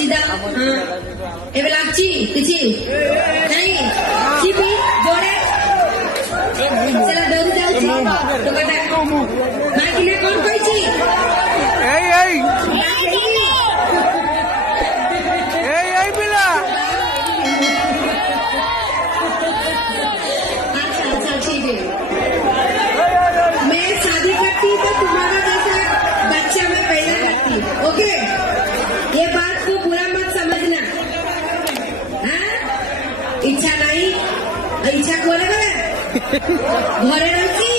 सीधा हाँ एबे लागची किसी नहीं चिपी जोड़े चला दौड़ जाओ तो कटा मां किने कौन कोई ची पिला अच्छा ठीक है मैं शादी करती तो तुम्हारा जैसा बच्चा मैं पैदा करती ओके ये बात को बुरा मत समझना हाँ इच्छा नहीं इच्छा कोले घरे रहती